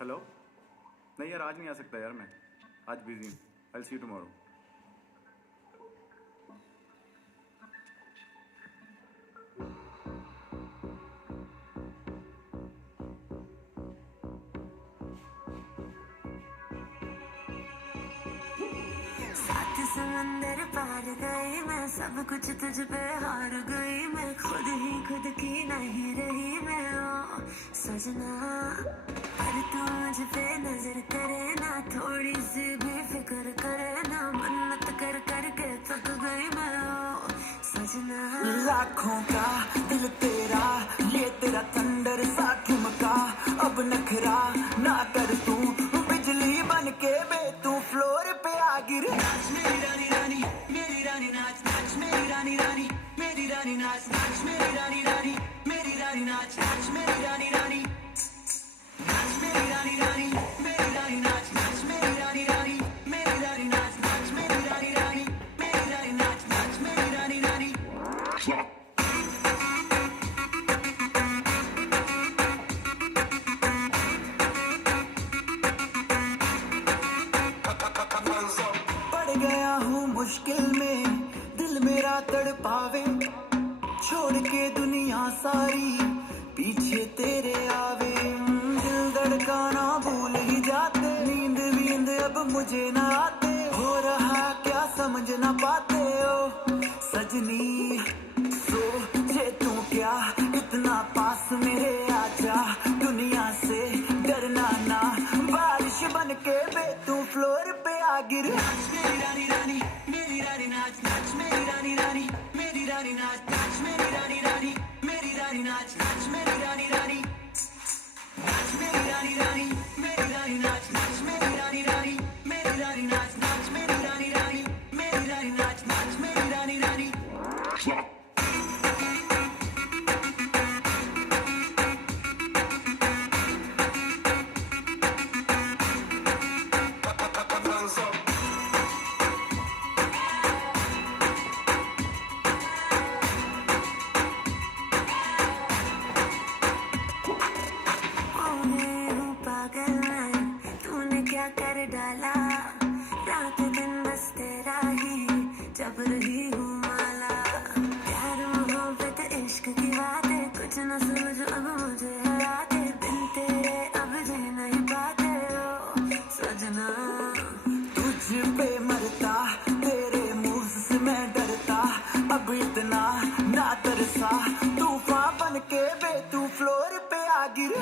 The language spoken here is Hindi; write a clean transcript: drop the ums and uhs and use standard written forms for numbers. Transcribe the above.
हेलो। नहीं यार, आज नहीं आ सकता यार, मैं आज बिजी हूँ। आई सी यू टुमारो। सात समंदर पार गई मैं, सब कुछ तुझ पे हार गई मैं, खुद ही खुद की नहीं रही मैं ओ सजना। पर तू मुझ पे नजर करे ना, थोड़ी सी भी फिक्र करे ना, मन्नत कर कर के थक गई मैं ओ सजना। लाखों का दिल तेरा, ये तेरा थंडर सा ठुमका, अब नखरा ना कर तू, बिजली बन के बे तू फ्लोर पे आ गिर। नाच मेरी रानी रानी, मेरी रानी नाच नाच मेरी रानी रानी, मेरी रानी नाच नाच मेरी रानी रानी, मेरी रानी नाच नाच मेरी रानी रानी, नाच मेरी रानी रानी, मेरी रानी नाच नाच मेरी रानी रानी, मेरी रानी नाच नाच मेरी रानी रानी, मेरी रानी नाच नाच मेरी रानी रानी। पड़ गया हूँ मुश्किल में, दिल मेरा तड़पावे, छोड़ के दुनिया सारी पीछे तेरे आवे। दिल धड़काना भूल ही जाते, नींद वींद अब मुझे ना आते, हो रहा क्या समझ ना पाते हो सजनी। सोचे तू क्या इतना पास मेरे आजा, दुनिया से डरना ना, बारिश बन के बे तू फ्लोर पे आ गिर। नाच मेरी रानी रानी, मेरी रानी नाच नाच मेरी रानी रानी, मेरी रानी नाच नाच मेरी रानी रानी, मेरी रानी नाच नाच मेरी रानी रानी, नाच मेरी रानी रानी, मेरी रानी नाच नाच मेरी रानी रानी, मेरी रानी नाच नाच मेरी रानी रानी, मेरी रानी नाच नाच मेरी रानी रानी। हो गई हूँ पागल मैं, तूने क्या कर डाला, रात दिन बस तेरा ही जब रही हूँ माला। प्यार मोहब्बत इश्क की बातें कुछ न समझ अब मुझे हराते, बिन तेरे अब जी नहीं पाते हो सजना। तुझ पे मरता, तेरे मुंह से मैं डरता, अब इतना ना तरसा, तूफान बन के बे तू फ्लोर पे आ गिर।